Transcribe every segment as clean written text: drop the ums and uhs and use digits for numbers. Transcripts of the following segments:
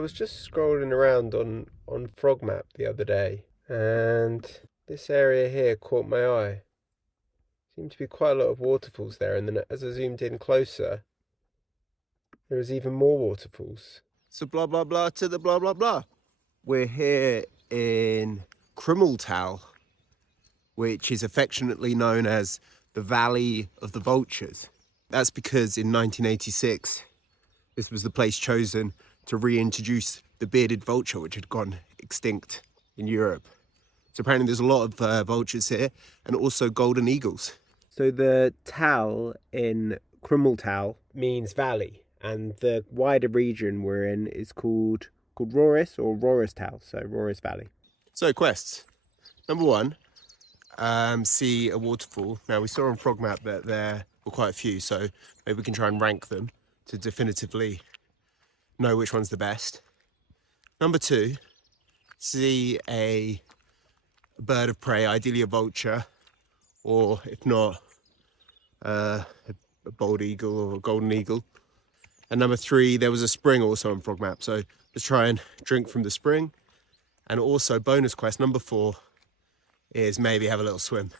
was just scrolling around on FrogMap the other day, and this area here caught my eye. Seemed to be quite a lot of waterfalls there, and then as I zoomed in closer, there was even more waterfalls. So blah blah blah to the blah blah blah. We're here in Krummelstal, which is affectionately known as the Valley of the Vultures. That's because in 1986, this was the place chosen to reintroduce the bearded vulture, which had gone extinct in Europe. So apparently there's a lot of vultures here, and also golden eagles. So the Tal in Krummelstal means valley, and the wider region we're in is called Röris or Röristal, so Röris Valley. So quests. Number one, see a waterfall. Now we saw on FrogMap that there were quite a few, so maybe we can try and rank them to definitively know which one's the best. Number two, see a bird of prey, ideally a vulture, or if not, a bald eagle or a golden eagle. And number three, there was a spring also on FrogMap, so let's try and drink from the spring. And also bonus quest number 4 is maybe have a little swim.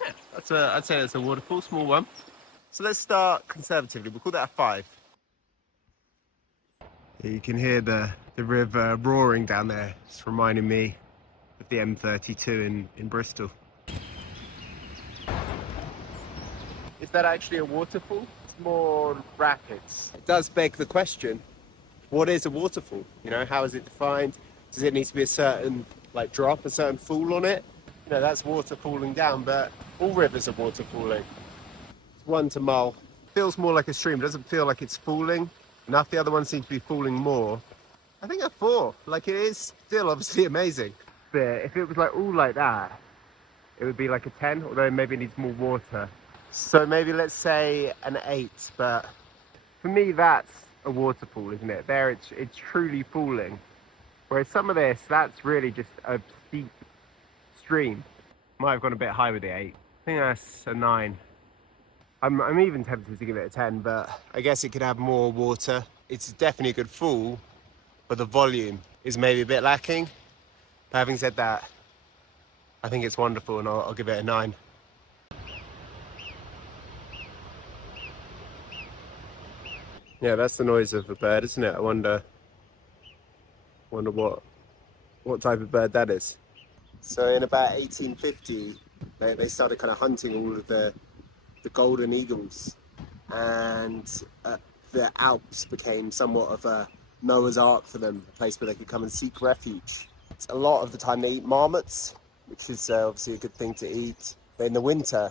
Yeah, I'd say that's a waterfall, small one. So let's start conservatively. We'll call that a 5. You can hear the river roaring down there. It's reminding me of the M32 in Bristol. Is that actually a waterfall? It's more rapids. It does beg the question, what is a waterfall? You know, how is it defined? Does it need to be a certain drop, a certain fall on it? You know, that's water falling down, but all rivers are water falling. It's 1 to mile. Feels more like a stream. It doesn't feel like it's falling enough. The other one seems to be falling more. I think a 4. Like, it is still obviously amazing. But if it was all like that, it would be like a 10, although maybe it needs more water. So maybe let's say an 8, but for me that's a waterfall, isn't it? There it's truly falling. Whereas some of this, that's really just a steep stream. Might have gone a bit high with the 8. I think that's a 9. I'm even tempted to give it a 10, but I guess it could have more water. It's definitely a good fall, but the volume is maybe a bit lacking. But having said that, I think it's wonderful, and I'll give it a 9. Yeah, that's the noise of a bird, isn't it? I wonder what type of bird that is. So in about 1850, they started kind of hunting all of the golden eagles, and the Alps became somewhat of a Noah's Ark for them, a place where they could come and seek refuge. A lot of the time they eat marmots, which is obviously a good thing to eat. But in the winter,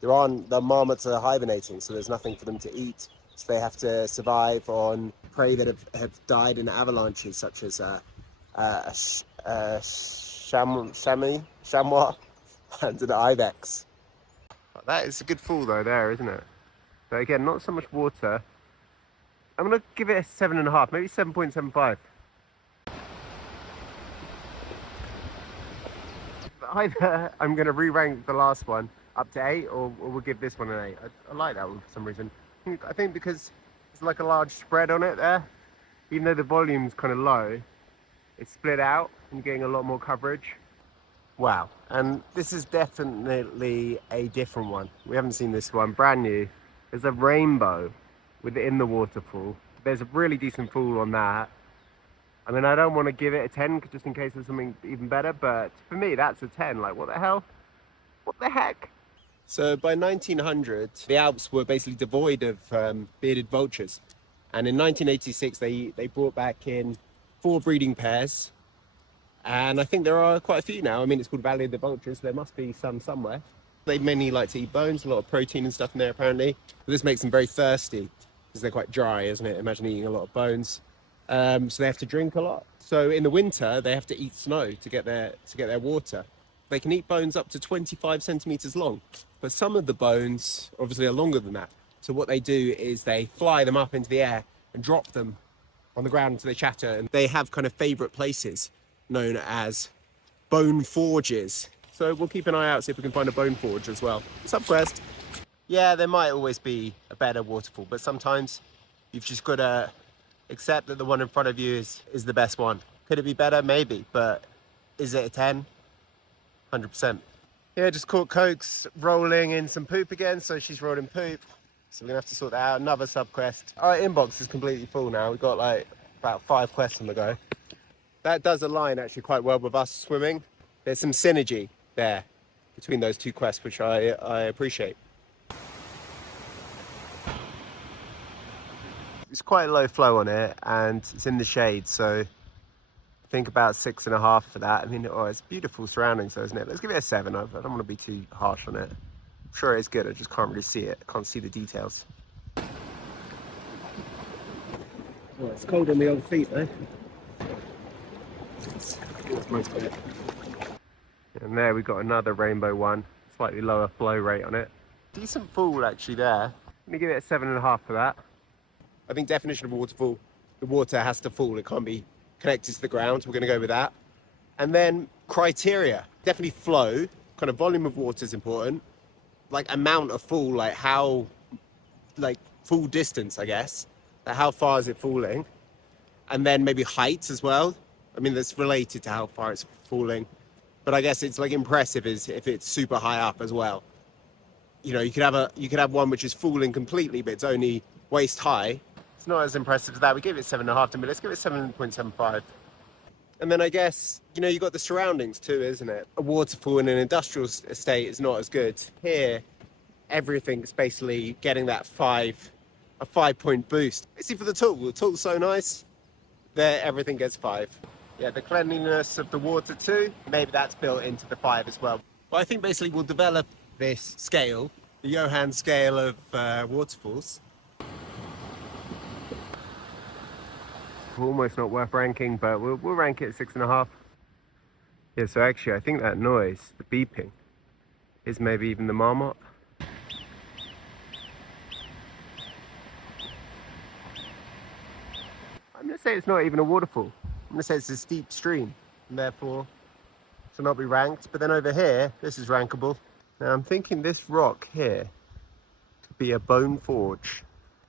the marmots are hibernating, so there's nothing for them to eat. So they have to survive on prey that have died in avalanches, such as chamois, and an ibex. That is a good fall though there, isn't it? But again, not so much water. I'm going to give it a 7.5, maybe 7.75. Either I'm going to re-rank the last one up to 8, or we'll give this one an 8. I like that one for some reason. I think because it's like a large spread on it there, even though the volume's kind of low, it's split out and you're getting a lot more coverage. Wow, and this is definitely a different one. We haven't seen this one, brand new. There's a rainbow within the waterfall. There's a really decent fall on that. I mean, I don't want to give it a 10 just in case there's something even better, but for me that's a 10. Like, what the hell? What the heck? So by 1900, the Alps were basically devoid of bearded vultures. And in 1986, they brought back in 4 breeding pairs. And I think there are quite a few now. I mean, it's called Valley of the Vultures, so there must be some somewhere. They mainly like to eat bones, a lot of protein and stuff in there apparently. But this makes them very thirsty because they're quite dry, isn't it? Imagine eating a lot of bones. So they have to drink a lot. So in the winter, they have to eat snow to get their water. They can eat bones up to 25 centimeters long, but some of the bones obviously are longer than that. So what they do is they fly them up into the air and drop them on the ground until they shatter. And they have kind of favorite places known as bone forges. So we'll keep an eye out, see if we can find a bone forge as well. Subquest. Yeah, there might always be a better waterfall, but sometimes you've just got to Except that the one in front of you is the best one. Could it be better? Maybe, but is it a 10? 100%. Yeah, just caught Coke's rolling in some poop again, so she's rolling poop. So we're gonna have to sort that out. Another sub quest. Our inbox is completely full now. We've got like about 5 quests on the go. That does align actually quite well with us swimming. There's some synergy there between those 2 quests, which I appreciate. It's quite low flow on it, and it's in the shade, so I think about 6.5 for that. I mean, oh, it's beautiful surroundings though, isn't it? Let's give it a 7. I don't want to be too harsh on it. I'm sure it's good, I just can't really see it. I can't see the details. Well, it's cold on the old feet though. It's most of it. And there we got another rainbow one, slightly lower flow rate on it. Decent fall actually there. Let me give it a 7.5 for that. I think definition of a waterfall, the water has to fall, it can't be connected to the ground, so we're going to go with that. And then criteria, definitely flow, kind of volume of water is important, like amount of fall, like how, like full distance, I guess, like how far is it falling, and then maybe height as well. I mean, that's related to how far it's falling, but I guess it's like impressive is if it's super high up as well. You know, you could have one which is falling completely, but it's only waist high. It's not as impressive as that. We gave it 7.5 to me. Let's give it 7.75. And then I guess, you know, you got the surroundings too, isn't it? A waterfall in an industrial estate is not as good. Here, everything's basically getting that a 5-point boost. See, for the tool's so nice that everything gets 5. Yeah, the cleanliness of the water too, maybe that's built into the 5 as well. Well, I think basically we'll develop this scale, the Johan scale of waterfalls. Almost not worth ranking, but we'll rank it at 6.5. Yeah, so actually I think that noise, the beeping, is maybe even the marmot. I'm going to say it's not even a waterfall. I'm going to say it's a steep stream, and therefore should not be ranked. But then over here, this is rankable. Now I'm thinking this rock here could be a bone forge,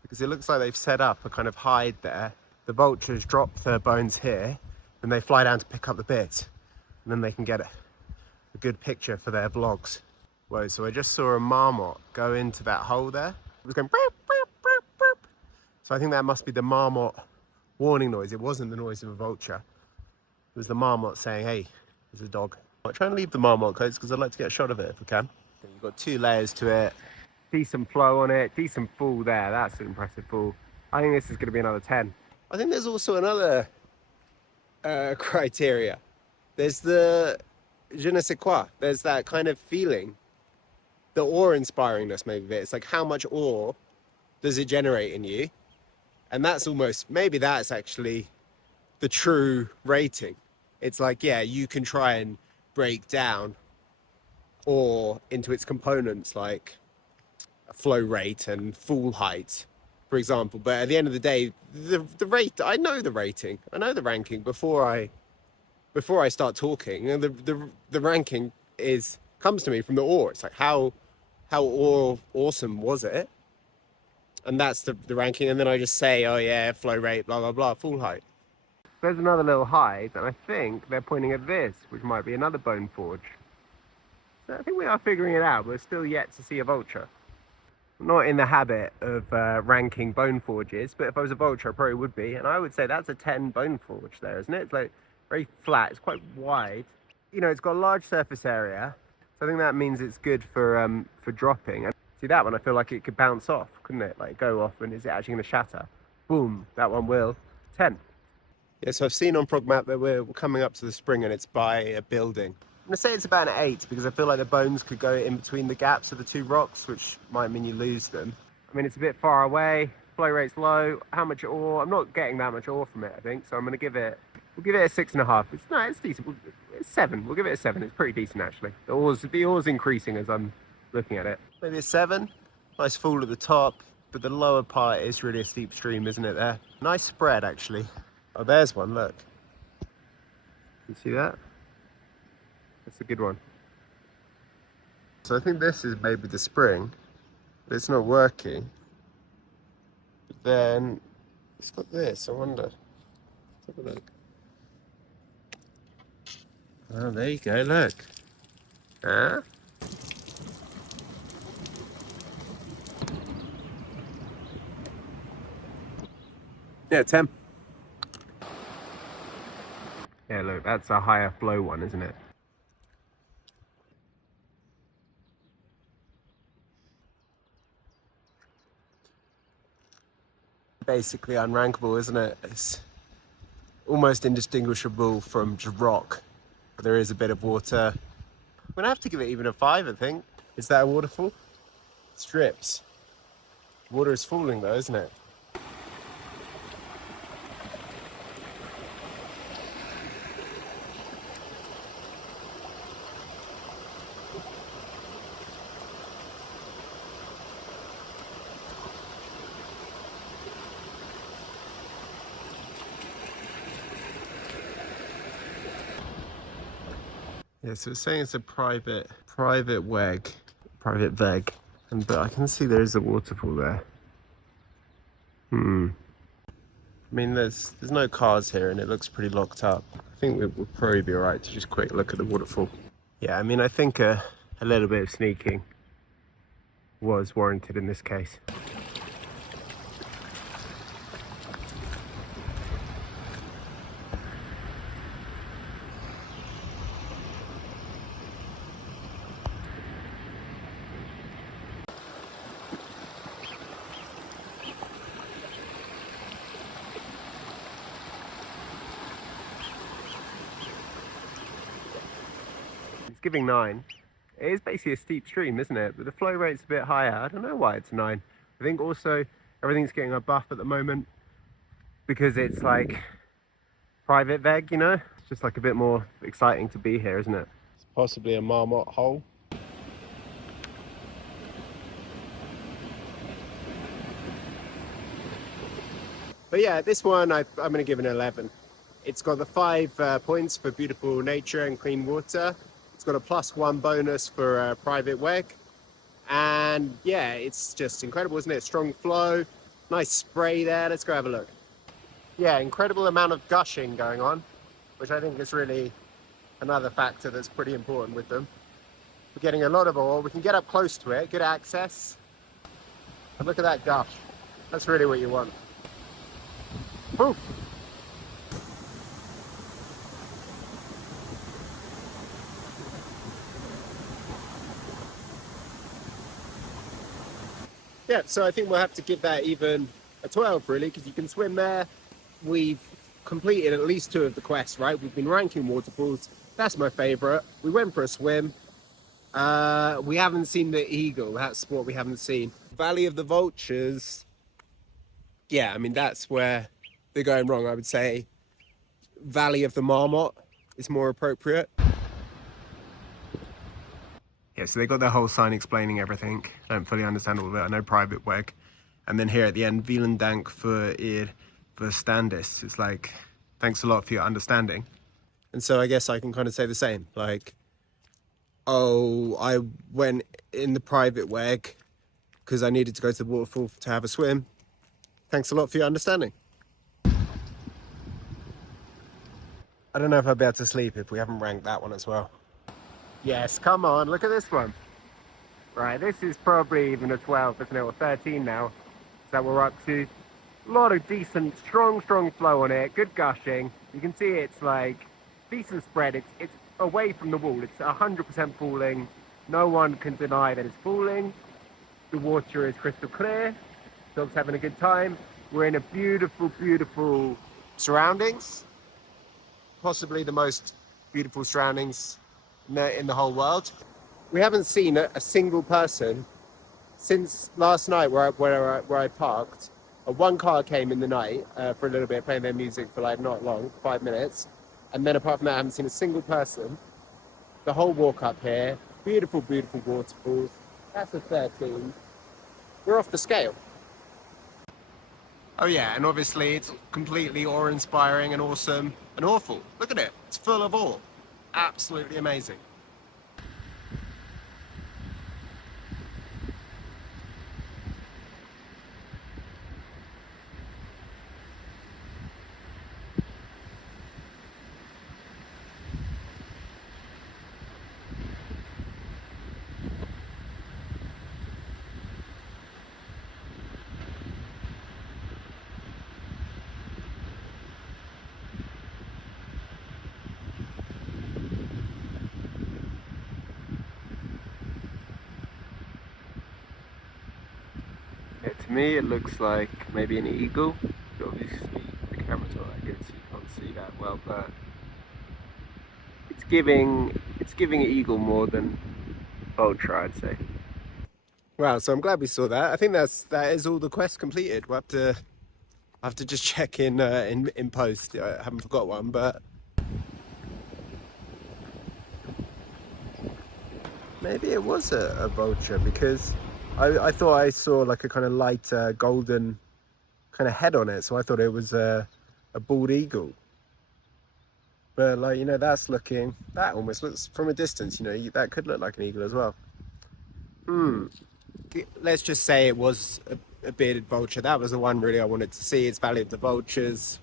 because it looks like they've set up a kind of hide there. The vultures drop their bones here, and they fly down to pick up the bit, and then they can get a good picture for their vlogs. Whoa, so I just saw a marmot go into that hole there. It was going boop, boop, boop, boop. So I think that must be the marmot warning noise. It wasn't the noise of a vulture. It was the marmot saying, hey, there's a dog. I'll try and leave the marmot coats because I'd like to get a shot of it if we can. You've got 2 layers to it. Decent flow on it, decent fall there. That's an impressive fall. I think this is going to be another 10. I think there's also another criteria. There's the je ne sais quoi. There's that kind of feeling, the awe-inspiringness maybe of it. It's like how much awe does it generate in you? And that's almost, maybe that's actually the true rating. It's like, yeah, you can try and break down awe into its components, like flow rate and fall height, for example, but at the end of the day, the rate, I know the rating, I know the ranking before I start talking. You know, the ranking comes to me from the awe. It's like how awesome was it, and that's the ranking. And then I just say, oh yeah, flow rate, blah blah blah, fall height. There's another little hide, and I think they're pointing at this, which might be another bone forge. So I think we are figuring it out. We're still yet to see a vulture. I'm not in the habit of ranking bone forges, but if I was a vulture, I probably would be. And I would say that's a 10 bone forge there, isn't it? It's like very flat, it's quite wide. You know, it's got a large surface area, so I think that means it's good for dropping. And see that one, I feel like it could bounce off, couldn't it? Like go off, and is it actually going to shatter? Boom, that one will. 10. Yeah, so I've seen on ProgMap that we're coming up to the spring and it's by a building. I'm going to say it's about an 8 because I feel like the bones could go in between the gaps of the 2 rocks, which might mean you lose them. I mean, it's a bit far away, flow rate's low. How much ore? I'm not getting that much ore from it, I think, so I'm going to give it, we'll give it a 6.5. It's decent. It's 7. We'll give it a 7. It's pretty decent, actually. The ore's increasing as I'm looking at it. Maybe a 7. Nice fall at the top, but the lower part is really a steep stream, isn't it there? Nice spread, actually. Oh, there's one, look. You see that? That's a good one. So I think this is maybe the spring, but it's not working. But then It's got this, I wonder. Let's have a look. Oh, there you go, look. Huh? Yeah, 10. Yeah, look, that's a higher flow one, isn't it? Basically unrankable, isn't it? It's almost indistinguishable from just rock. But there is a bit of water. I'm gonna have to give it even a 5, I think. Is that a waterfall? Strips. Water is falling though, isn't it? Yeah, so it's saying it's a private weg, private veg. But I can see there is a waterfall there. I mean, there's no cars here and it looks pretty locked up. I think we'll probably be alright to just quick look at the waterfall. Yeah, I mean, I think a little bit of sneaking was warranted in this case. It's giving 9. It is basically a steep stream, isn't it? But the flow rate's a bit higher. I don't know why it's 9. I think also everything's getting a buff at the moment because it's like private veg, you know? It's just like a bit more exciting to be here, isn't it? It's possibly a marmot hole. But yeah, this one I'm going to give an 11. It's got the 5 points for beautiful nature and clean water. It's got a +1 bonus for private weg. And yeah, it's just incredible, isn't it? Strong flow, nice spray there. Let's go have a look. Yeah, incredible amount of gushing going on, which I think is really another factor that's pretty important with them. We're getting a lot of oil. We can get up close to it, good access. And look at that gush. That's really what you want. Whew. Yeah, so I think we'll have to give that even a 12, really, because you can swim there. We've completed at least 2 of the quests, right? We've been ranking waterfalls. That's my favorite. We went for a swim. We haven't seen the eagle. That's what we haven't seen. Valley of the Vultures. Yeah, I mean, that's where they're going wrong. I would say Valley of the Marmot is more appropriate. Yeah, so they got their whole sign explaining everything. I don't fully understand all of it. I know private weg. And then here at the end, vielen Dank für Ihr Verständnis. It's like, thanks a lot for your understanding. And so I guess I can kind of say the same. Like, oh, I went in the private weg because I needed to go to the waterfall to have a swim. Thanks a lot for your understanding. I don't know if I'll be able to sleep if we haven't ranked that one as well. Yes, come on, look at this one. Right, this is probably even a 12, isn't it? Or 13 now. That we're up to. A lot of decent, strong flow on it. Good gushing. You can see it's like decent spread. It's away from the wall. It's 100% falling. No one can deny that it's falling. The water is crystal clear. Dogs having a good time. We're in a beautiful surroundings. Possibly the most beautiful surroundings in the whole world. We haven't seen a single person since last night where I parked. One car came in the night for a little bit, playing their music for like not long, 5 minutes. And then apart from that, I haven't seen a single person. The whole walk up here, beautiful waterfalls. That's a 13. We're off the scale. Oh yeah, and obviously it's completely awe-inspiring and awesome and awful. Look at it, it's full of awe. Absolutely amazing. To me it looks like maybe an eagle. Obviously the camera's not that good so you can't see that well, but it's giving eagle more than vulture, I'd say. Wow, so I'm glad we saw that. I think that is all the quest completed. We'll have to just check in post. I haven't forgot one, but maybe it was a vulture because I thought I saw like a kind of light golden kind of head on it, so I thought it was a bald eagle. But like, that almost looks from a distance, that could look like an eagle as well. Let's just say it was a bearded vulture. That was the one really I wanted to see. It's Valley of the Vultures.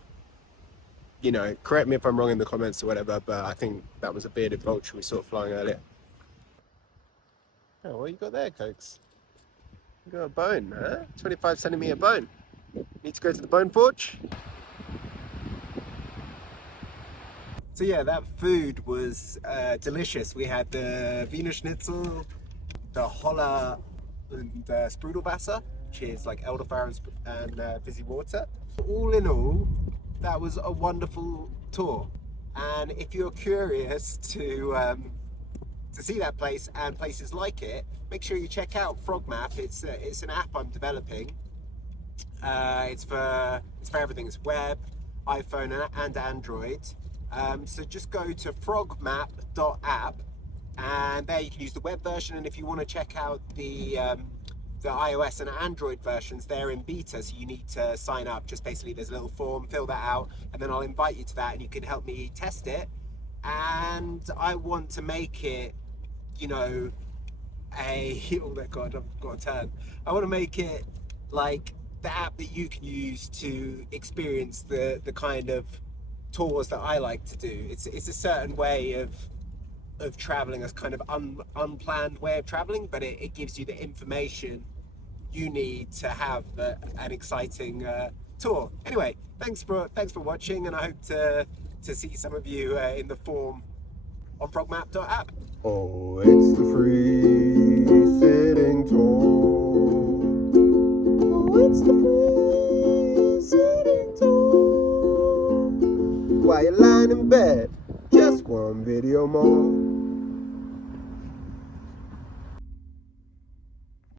Correct me if I'm wrong in the comments or whatever, but I think that was a bearded vulture we saw flying earlier. Oh, what you got there, Cokes? You got a bone, huh? 25 centimeter bone. Need to go to the bone forge? So yeah, that food was delicious. We had the Wiener Schnitzel, the Holler and Sprudelwasser, which is like elderflower and fizzy water. All in all, that was a wonderful tour. And if you're curious to see that place and places like it, make sure you check out FrogMap. It's an app I'm developing. It's for everything. It's web, iPhone, and Android. So just go to frogmap.app, and there you can use the web version. And if you want to check out the iOS and Android versions, they're in beta, so you need to sign up. Just basically, there's a little form, fill that out, and then I'll invite you to that, and you can help me test it. And I want to make it, oh my god, I've got to turn. I want to make it like the app that you can use to experience the kind of tours that I like to do. It's a certain way of traveling, as kind of unplanned way of traveling, but it gives you the information you need to have an exciting tour. Anyway, thanks for watching, and I hope to see some of you in the form on frogmap.app. Oh, it's the free sitting tour. Oh, it's the free sitting tour. While you're lying in bed, just one video more.